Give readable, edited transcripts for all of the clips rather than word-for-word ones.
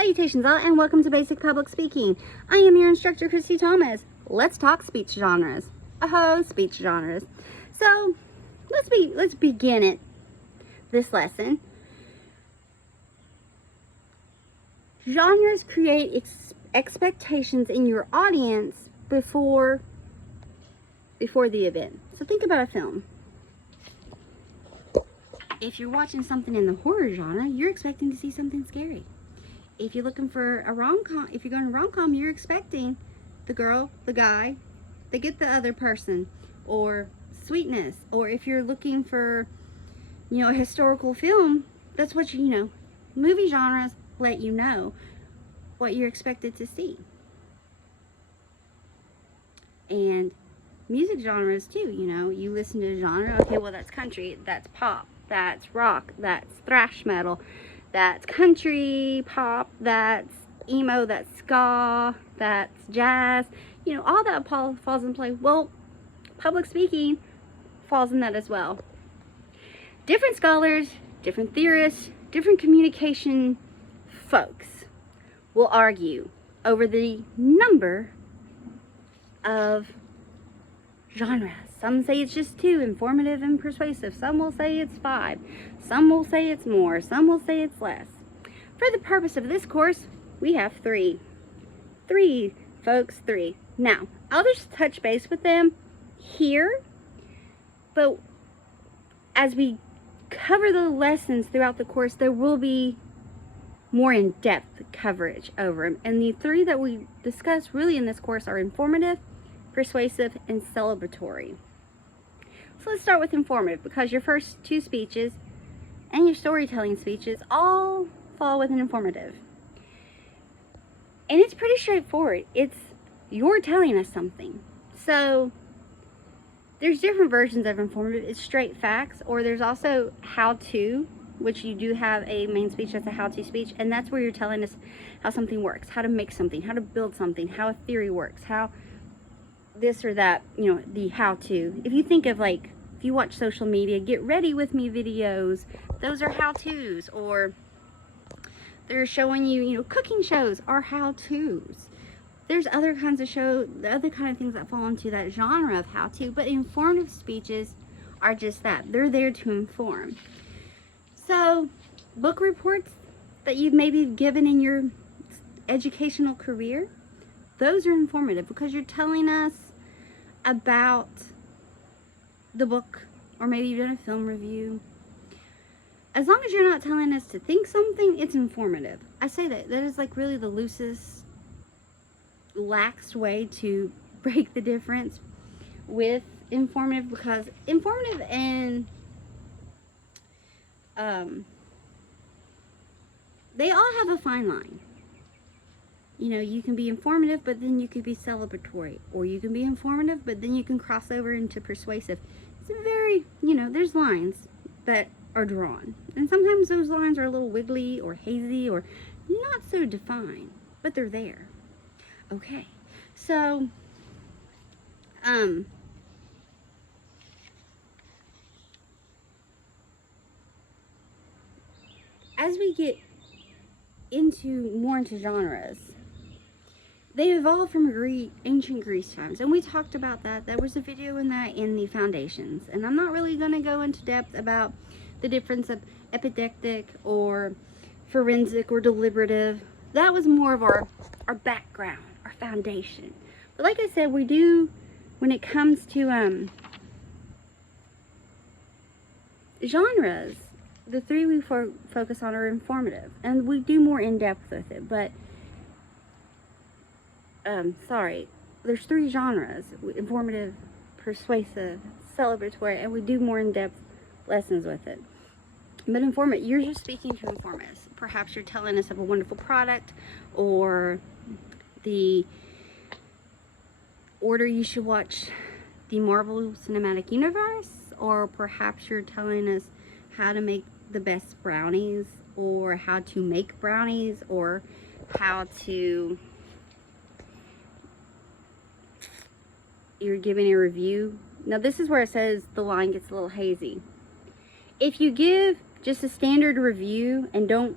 Salutations all, and welcome to Basic Public Speaking. I am your instructor, Christy Thomas. Let's talk speech genres. Speech genres. So let's begin this lesson. Genres create expectations in your audience before the event. So think about a film. If you're watching something in the horror genre, you're expecting to see something scary. If you're looking for a rom-com, if you're going to rom-com, you're expecting the girl, the guy, they get the other person, or sweetness. Or if you're looking for, a historical film, that's what movie genres let you know what you're expected to see. And music genres too, you listen to a genre, okay, well that's country, that's pop, that's rock, that's thrash metal, that's country, pop, that's emo, that's ska, that's jazz, all that falls in play. Well, public speaking falls in that as well. Different scholars, different theorists, different communication folks will argue over the number of genres. Some say it's just 2, informative and persuasive. Some will say it's 5. Some will say it's more. Some will say it's less. For the purpose of this course, we have 3. 3, folks, 3. Now, I'll just touch base with them here, but as we cover the lessons throughout the course, there will be more in-depth coverage over them. And the 3 that we discuss really in this course are informative, persuasive, and celebratory. So let's start with informative, because your first 2 speeches and your storytelling speeches all fall within informative. And it's pretty straightforward. You're telling us something. So there's different versions of informative. It's straight facts, or there's also how-to, which you do have a main speech that's a how-to speech, and that's where you're telling us how something works, how to make something, how to build something, how a theory works, how this or that, the how-to. If you think of if you watch social media, get ready with me videos, those are how-tos. Or they're showing you, cooking shows are how-tos. There's other kinds of other kind of things that fall into that genre of how-to, but informative speeches are just that. They're there to inform. So, book reports that you've maybe given in your educational career, those are informative because you're telling us about the book, or maybe you've done a film review. As long as you're not telling us to think something, it's informative. I say that is really the loosest, lax way to break the difference with informative, because informative and they all have a fine line. You can be informative, but then you could be celebratory. Or you can be informative, but then you can cross over into persuasive. It's very, there's lines that are drawn. And sometimes those lines are a little wiggly or hazy or not so defined, but they're there. Okay, so, as we get more into genres, they evolved from ancient Greece times, and we talked about that. There was a video in the foundations, and I'm not really going to go into depth about the difference of epidectic or forensic or deliberative. That was more of our background, our foundation. But like I said, we do, when it comes to genres, the 3 we focus on are informative, and we do more in-depth with it. But there's 3 genres: informative, persuasive, celebratory, and we do more in-depth lessons with it. But informative, you're just speaking to inform us. Perhaps you're telling us of a wonderful product, or the order you should watch the Marvel Cinematic Universe, or perhaps you're telling us how to make the best brownies, or how to make brownies, or how to, you're giving a review. Now this is where it says the line gets a little hazy. If you give just a standard review and don't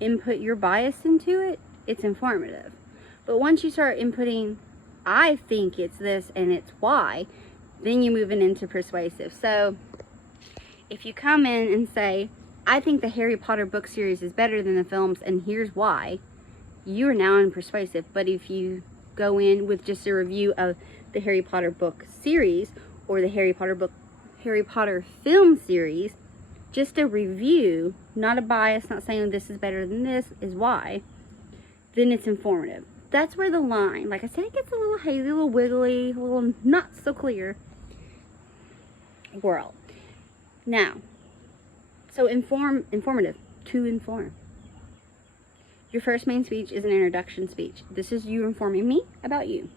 input your bias into it, it's informative. But once you start inputting, I think it's this and it's why, then you're moving into persuasive. So if you come in and say, I think the Harry Potter book series is better than the films and here's why, you are now in persuasive. But if you go in with just a review of the Harry Potter book series or the Harry Potter film series, just a review, not a bias, not saying this is better than this, is why, then it's informative. That's where the line, like I said, it gets a little hazy, a little wiggly, a little not so clear world. Now, so informative, to inform. Your first main speech is an introduction speech. This is you informing me about you.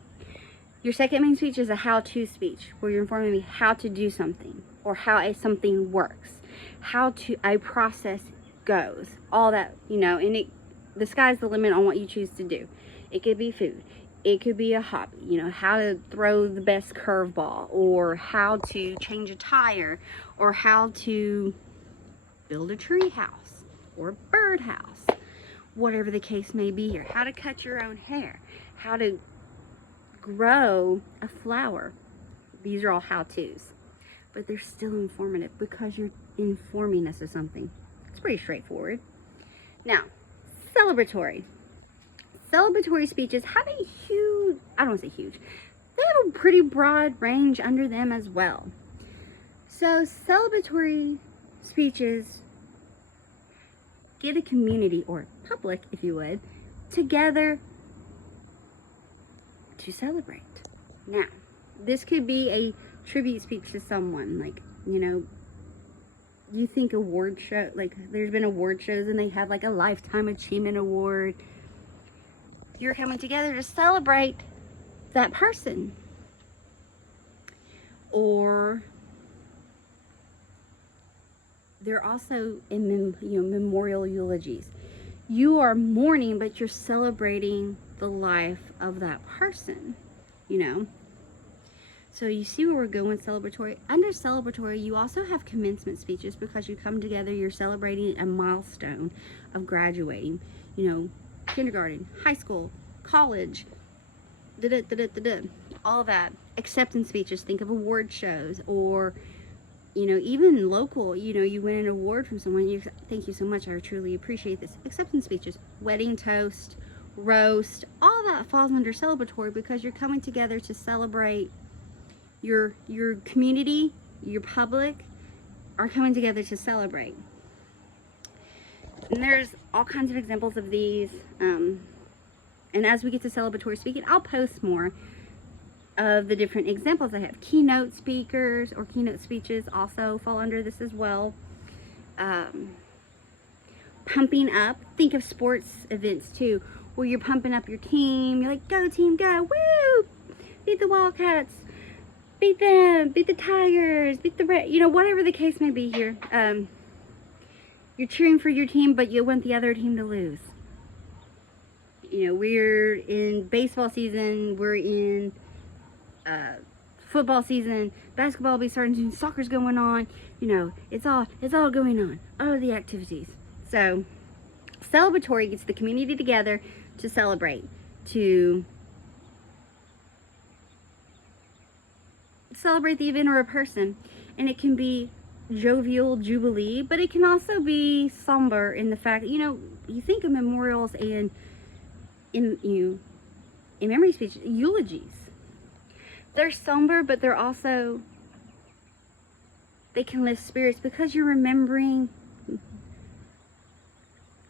Your second main speech is a how-to speech, where you're informing me how to do something, or how something works, how a process goes, all that, you know, and the sky's the limit on what you choose to do. It could be food. It could be a hobby, you know, how to throw the best curveball, or how to change a tire, or how to build a tree house, or a bird house, whatever the case may be, or how to cut your own hair, how to grow a flower. These are all how-tos, but they're still informative because you're informing us of something. It's pretty straightforward. Now, celebratory. Celebratory speeches have a huge, I don't want to say huge, they have a pretty broad range under them as well. So celebratory speeches get a community, or public if you would, together to celebrate. Now, this could be a tribute speech to someone, like, you know, you think award show, like there's been award shows and they have like a lifetime achievement award. You're coming together to celebrate that person. Or they're also in, you know, memorial eulogies. You are mourning, but you're celebrating the life of that person, you know. So you see where we're going with celebratory. Under celebratory, you also have commencement speeches, because you come together, you're celebrating a milestone of graduating, you know, kindergarten, high school, college, all that. Acceptance speeches, think of award shows, or, you know, even local, you know, you win an award from someone, you thank you so much, I truly appreciate this. Acceptance speeches, wedding toast, roast, all that falls under celebratory, because you're coming together to celebrate your community, your public are coming together to celebrate. And there's all kinds of examples of these, and as we get to celebratory speaking, I'll post more of the different examples I have. Keynote speakers or keynote speeches also fall under this as well. Pumping up, think of sports events too, where you're pumping up your team, you're like, go team, go, woo, beat the Wildcats, beat them, beat the Tigers, beat the Red, you know, whatever the case may be here. You're cheering for your team, but you want the other team to lose. You know, we're in baseball season, we're in football season, basketball will be starting soon, soccer's going on, you know, it's all going on, all of the activities. So celebratory gets the community together to celebrate, to celebrate the event or a person, and it can be jovial, jubilee, but it can also be somber in the fact that, you know, you think of memorials and in memory speech, eulogies. They're somber, but they're also, they can lift spirits because you're remembering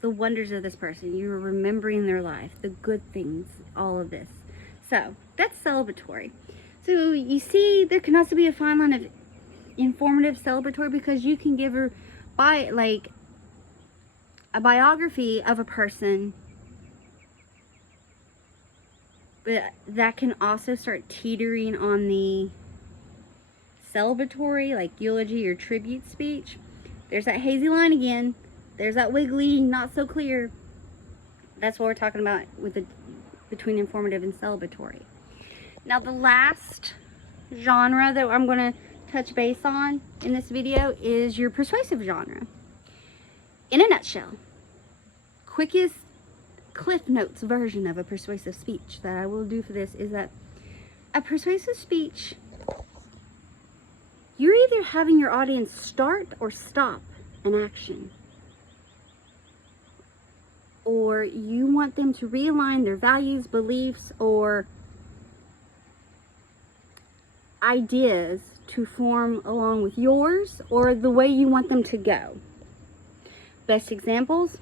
the wonders of this person. You're remembering their life, the good things, all of this. So that's celebratory. So you see, there can also be a fine line of informative celebratory, because you can give her like a biography of a person, but that can also start teetering on the celebratory, like eulogy or tribute speech. There's that hazy line again. There's that wiggly, not so clear. That's what we're talking about with between informative and celebratory. Now the last genre that I'm going to touch base on in this video is your persuasive genre. In a nutshell, quickest Cliff Notes version of a persuasive speech that I will do for this is that a persuasive speech, you're either having your audience start or stop an action. Or you want them to realign their values, beliefs, or ideas to form along with yours or the way you want them to go. Best examples,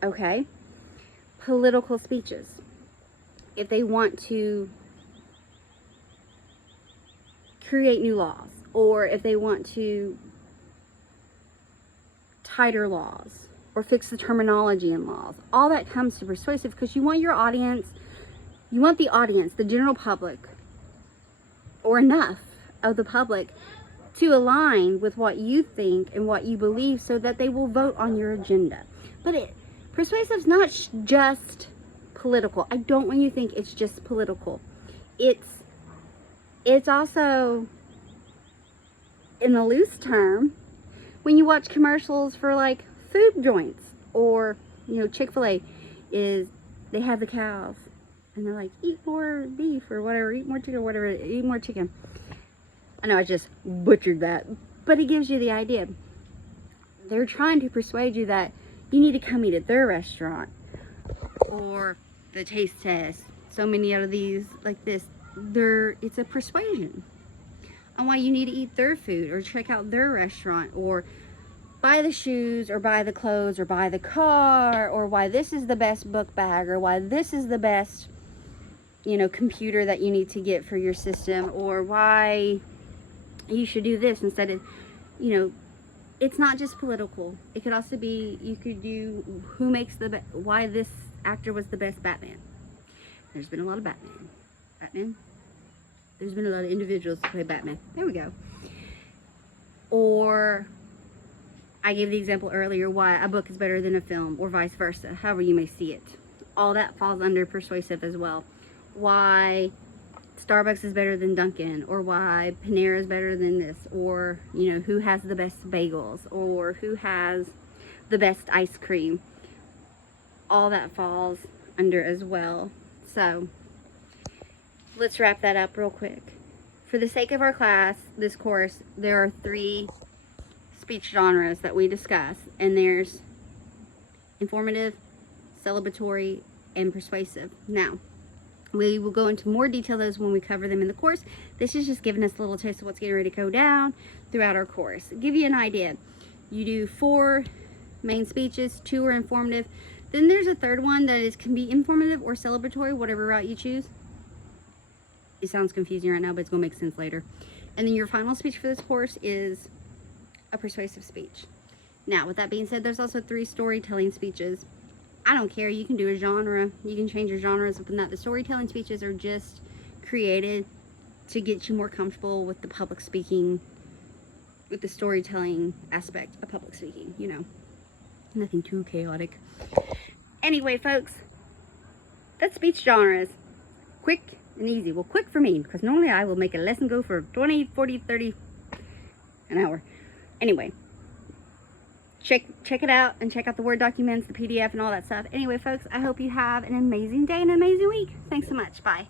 okay, political speeches. If they want to create new laws, or if they want to tighter laws, or fix the terminology in laws, all that comes to persuasive because you want your audience, you want the audience, the general public, or enough of the public to align with what you think and what you believe so that they will vote on your agenda. But persuasive's not just political. I don't want you to think it's just political. It's also, in a loose term, when you watch commercials for like food joints, or you know, Chick-fil-A is, they have the cows and they're like, eat more beef or whatever, eat more chicken or whatever, eat more chicken. I know I just butchered that, but it gives you the idea. They're trying to persuade you that you need to come eat at their restaurant, or the taste test. So many out of these like this, it's a persuasion on why you need to eat their food or check out their restaurant, or buy the shoes or buy the clothes or buy the car, or why this is the best book bag, or why this is the best, you know, computer that you need to get for your system, or why you should do this instead of, you know, it's not just political. It could also be, you could do who makes the why this actor was the best Batman. There's been a lot of Batman. There's been a lot of individuals to play Batman. There we go. Or I gave the example earlier why a book is better than a film, or vice versa, however you may see it. All that falls under persuasive as well. Why Starbucks is better than Dunkin', or why Panera is better than this, or, you know, who has the best bagels, or who has the best ice cream. All that falls under as well. So let's wrap that up real quick. For the sake of our class, this course, there are 3 speech genres that we discuss, and there's informative, celebratory, and persuasive. Now, we will go into more detail those when we cover them in the course. This is just giving us a little taste of what's getting ready to go down throughout our course. Give you an idea. You do 4 main speeches, 2 are informative. Then there's a 3rd one that can be informative or celebratory, whatever route you choose. It sounds confusing right now, but it's going to make sense later. And then your final speech for this course is a persuasive speech. Now, with that being said, there's also 3 storytelling speeches. I don't care, you can do a genre, you can change your genres within that. The storytelling speeches are just created to get you more comfortable with the public speaking, with the storytelling aspect of public speaking, you know, nothing too chaotic. Anyway, folks, that's speech genres. Quick and easy. Well, quick for me, because normally I will make a lesson go for 20, 40, 30, an hour. Anyway, check it out, and check out the Word documents, the PDF, and all that stuff. Anyway, folks, I hope you have an amazing day and an amazing week. Thanks so much. Bye.